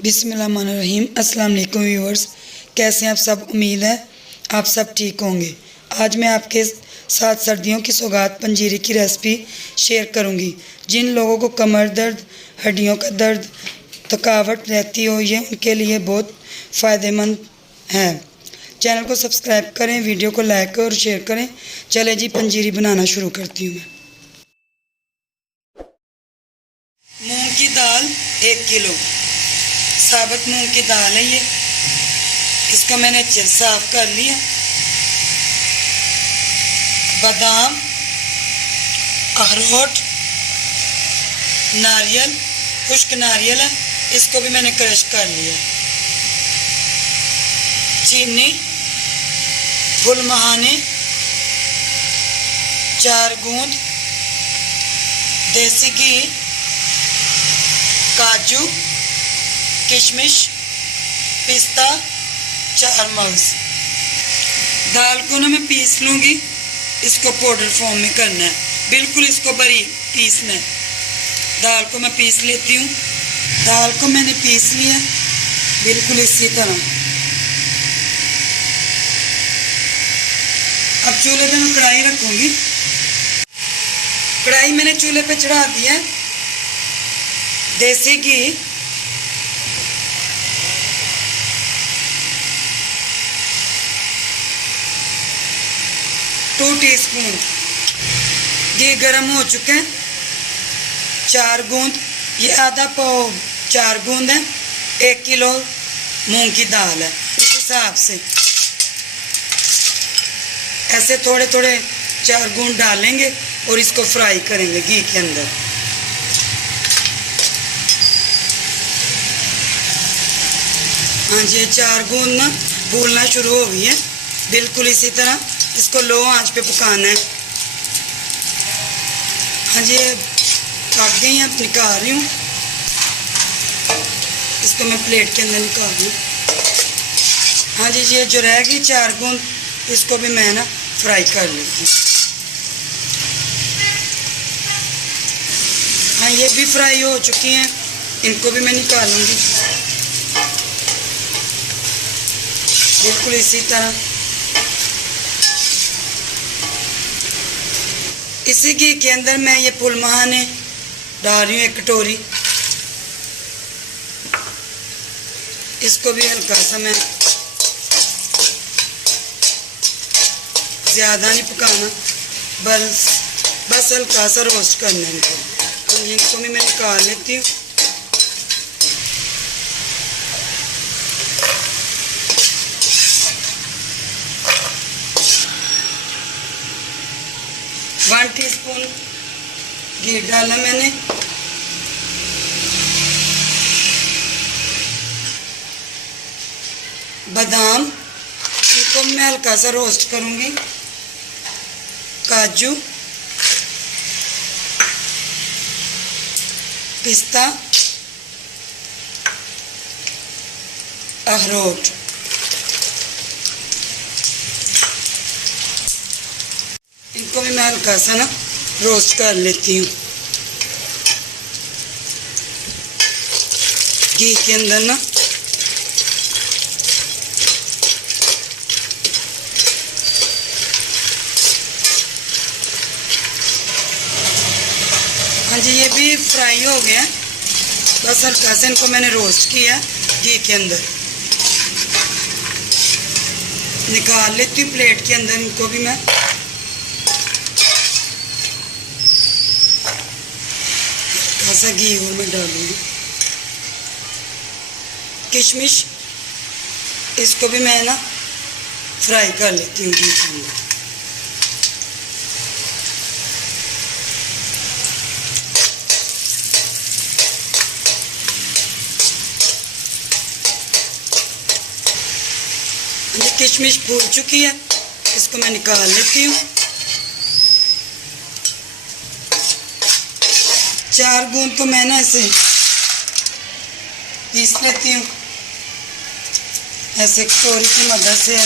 बिस्मिल्लाहिर्रहमानिर्रहीम। अस्सलाम वालेकुम व्यूअर्स, कैसे हैं आप सब। उम्मीद है आप सब ठीक होंगे। आज मैं आपके साथ सर्दियों की सौगात पंजीरी की रेसिपी शेयर करूंगी। जिन लोगों को कमर दर्द, हड्डियों का दर्द, थकावट रहती हो, ये उनके लिए बहुत फ़ायदेमंद है। चैनल को सब्सक्राइब करें, वीडियो को लाइक और शेयर करें। चले जी, पंजीरी बनाना शुरू करती हूँ मैं। मूंग की दाल 1 किलो, साबुत मूंग की दाल है ये। इसको मैंने अच्छे से साफ कर लिया। बादाम, अखरोट, नारियल, खुश्क नारियल है, इसको भी मैंने क्रश कर लिया। चीनी, फुल मखाने 4 गूंद, देसी घी, काजू, किशमिश, पिस्ता 4 मगज। दाल को ना मैं पीस लूँगी। इसको पाउडर फॉर्म में करना है, बिल्कुल इसको बारीक पीसना है। दाल को मैं पीस लेती हूँ। दाल को मैंने पीस लिया बिल्कुल इसी तरह। अब चूल्हे पे मैं कढ़ाई रखूँगी। कढ़ाई मैंने चूल्हे पे चढ़ा दिया है। देसी घी, टू टीस्पून घी गर्म हो चुके हैं। 4 गूंद, ये आधा पाव 4 गूंद है। 1 किलो मूंग की दाल है, इस हिसाब से ऐसे थोड़े थोड़े 4 गूंद डालेंगे और इसको फ्राई करेंगे घी के अंदर। हाँ जी, 4 गूंद ना फूलना शुरू हो गई है। बिल्कुल इसी तरह इसको लो आंच पे पकाना है। हाँ जी, पक गई हैं, अब निकाल रही हूँ। इसको मैं प्लेट के अंदर निकाल रही हूँ। हाँ जी, ये जो रह गई 4 गूंद, इसको भी मैं ना फ्राई कर लेती हूँ। हाँ, ये भी फ्राई हो चुकी हैं, इनको भी मैं निकालूंगी बिल्कुल इसी तरह। इसी घी के अंदर मैं ये फुल मखाने डाल रही हूँ 1 कटोरी। इसको भी हल्का सा मैं, ज़्यादा नहीं पकाना, बस हल्का सा रोस्ट करना है इनको। तो इनको भी मैं निकाल लेती हूँ। वन टीस्पून घी डाला मैंने। बादाम, इनको मैं हल्का सा रोस्ट करूंगी। काजू, पिस्ता, अखरोट, इनको भी मैं हल्का सा ना रोस्ट कर लेती हूँ घी के अंदर ना। हाँ जी, ये भी फ्राई हो गया। बस हल्का से इनको मैंने रोस्ट किया घी के अंदर। निकाल लेती हूँ प्लेट के अंदर। इनको भी मैं ऐसा घी और मैं डालूंगी। किशमिश, इसको भी मैं ना फ्राई कर लेती हूँ घी के अंदर। किशमिश फूल चुकी है, इसको मैं निकाल लेती हूँ। 4 गूंद को मैं ना ऐसे पीस लेती हूँ, ऐसे कटोरी की मदद से।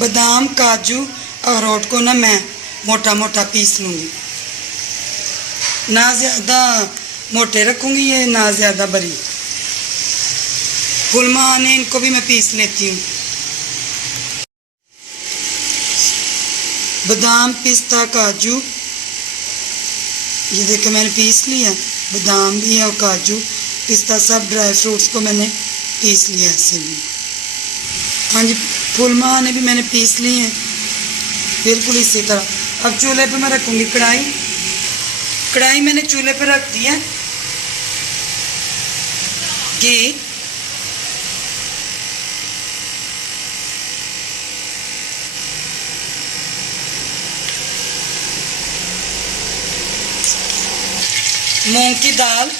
बादाम, काजू, अखरोट को ना मैं मोटा मोटा पीस लूँगी। ना ज़्यादा मोटे रखूँगी ये, ना ज़्यादा बरीक। फुल महाने इनको भी मैं पीस लेती हूँ। बादाम, पिस्ता, काजू, ये देखो मैंने पीस लिया। बादाम भी है और काजू, पिस्ता, सब ड्राई फ्रूट्स को मैंने पीस लिया ऐसे भी। हाँ जी, फुल महाने भी मैंने पीस लिए हैं बिल्कुल इसी तरह। अब चूल्हे पे मैं रखूँगी कढ़ाई। कढ़ाई मैंने चूल्हे पे रख दी है। घी, मूंग की दाल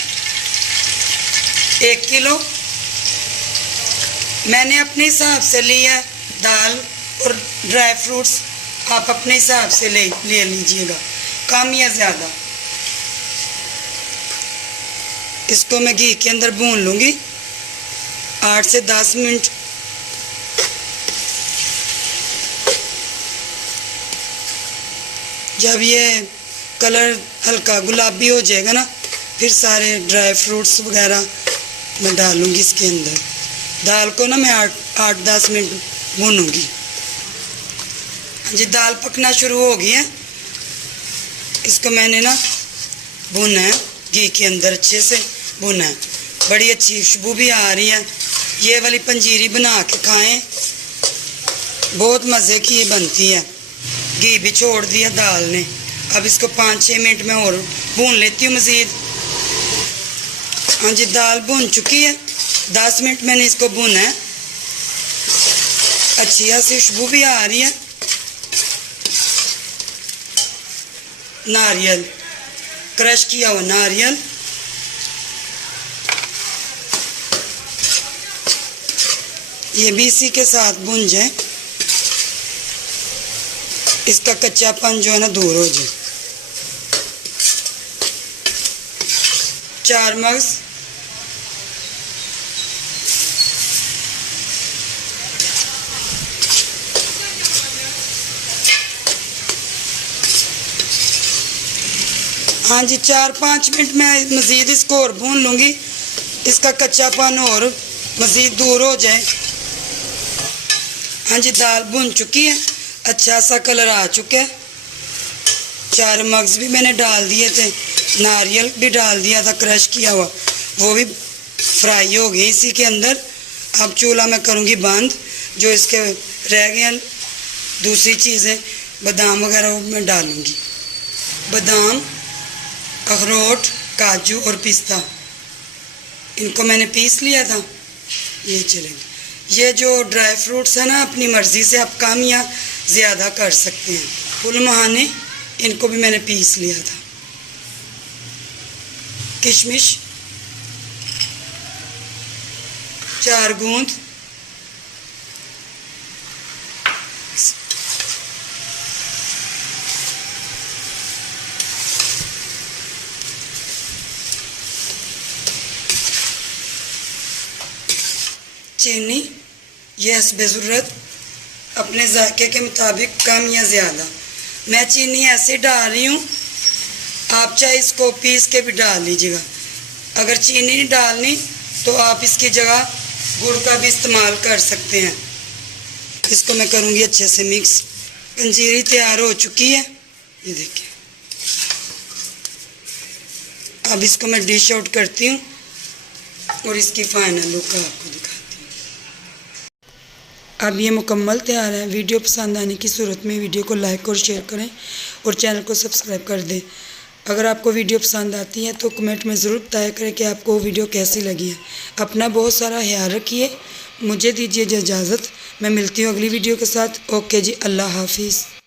1 किलो मैंने अपने हिसाब से लिया। दाल और ड्राई फ्रूट्स आप अपने हिसाब से ले लीजिएगा, कम या ज़्यादा। इसको मैं घी के अंदर भून लूँगी 8 से 10 मिनट। जब ये कलर हल्का गुलाबी हो जाएगा ना, फिर सारे ड्राई फ्रूट्स वगैरह मैं डालूँगी इसके अंदर। दाल को ना मैं 8-10 मिनट भूनूँगी। जी, दाल पकना शुरू हो गई है। इसको मैंने ना भुना है घी के अंदर, अच्छे से भुना है। बड़ी अच्छी खुशबू भी आ रही है। ये वाली पंजीरी बना के खाएं, बहुत मज़े की बनती है। घी भी छोड़ दिया दाल ने। अब इसको 5-6 मिनट में और भून लेती हूँ मज़ीद। हाँ जी, दाल भून चुकी है। 10 मिनट मैंने इसको भुना है। अच्छी सी खुशबू भी आ रही है। नारियल, क्रश किया हुआ नारियल, ये भी इसी के साथ भुन जाए, इसका कच्चापन जो है ना दूर हो जाए। 4 मगज, हाँ जी, 4-5 मिनट में मज़ीद इसको और भून लूँगी, इसका कच्चापन और मज़ीद दूर हो जाए। हाँ जी, दाल भुन चुकी है, अच्छा सा कलर आ चुका है। 4 मगज भी मैंने डाल दिए थे, नारियल भी डाल दिया था क्रश किया हुआ, वो भी फ्राई हो गई इसी के अंदर। अब चूल्हा मैं करूँगी बंद। जो इसके रह गए हैं दूसरी चीज़ें, बादाम वगैरह, वो मैं डालूँगी। बादाम, अखरोट, काजू और पिस्ता, इनको मैंने पीस लिया था, ये चलेंगे। ये जो ड्राई फ्रूट्स है ना, अपनी मर्ज़ी से आप कम या ज़्यादा कर सकते हैं। फुल महाने, इनको भी मैंने पीस लिया था। किशमिश 4 गूंद, चीनी, ये हस्बे ज़रूरत, अपने जायके के मुताबिक कम या ज़्यादा। मैं चीनी ऐसे डाल रही हूँ, आप चाहे इसको पीस के भी डाल लीजिएगा। अगर चीनी नहीं डालनी तो आप इसकी जगह गुड़ का भी इस्तेमाल कर सकते हैं। इसको मैं करूँगी अच्छे से मिक्स। पंजीरी तैयार हो चुकी है, ये देखिए। अब इसको मैं डिश आउट करती हूँ और इसकी फाइनल लुक आपको दिखाती हूँ। अब ये मुकम्मल तैयार है। वीडियो पसंद आने की सूरत में वीडियो को लाइक और शेयर करें और चैनल को सब्सक्राइब कर दें। अगर आपको वीडियो पसंद आती है तो कमेंट में ज़रूर बताया करें कि आपको वीडियो कैसी लगी है। अपना बहुत सारा ख्याल रखिए। मुझे दीजिए इजाज़त। मैं मिलती हूँ अगली वीडियो के साथ। ओके जी, अल्लाह हाफिज़।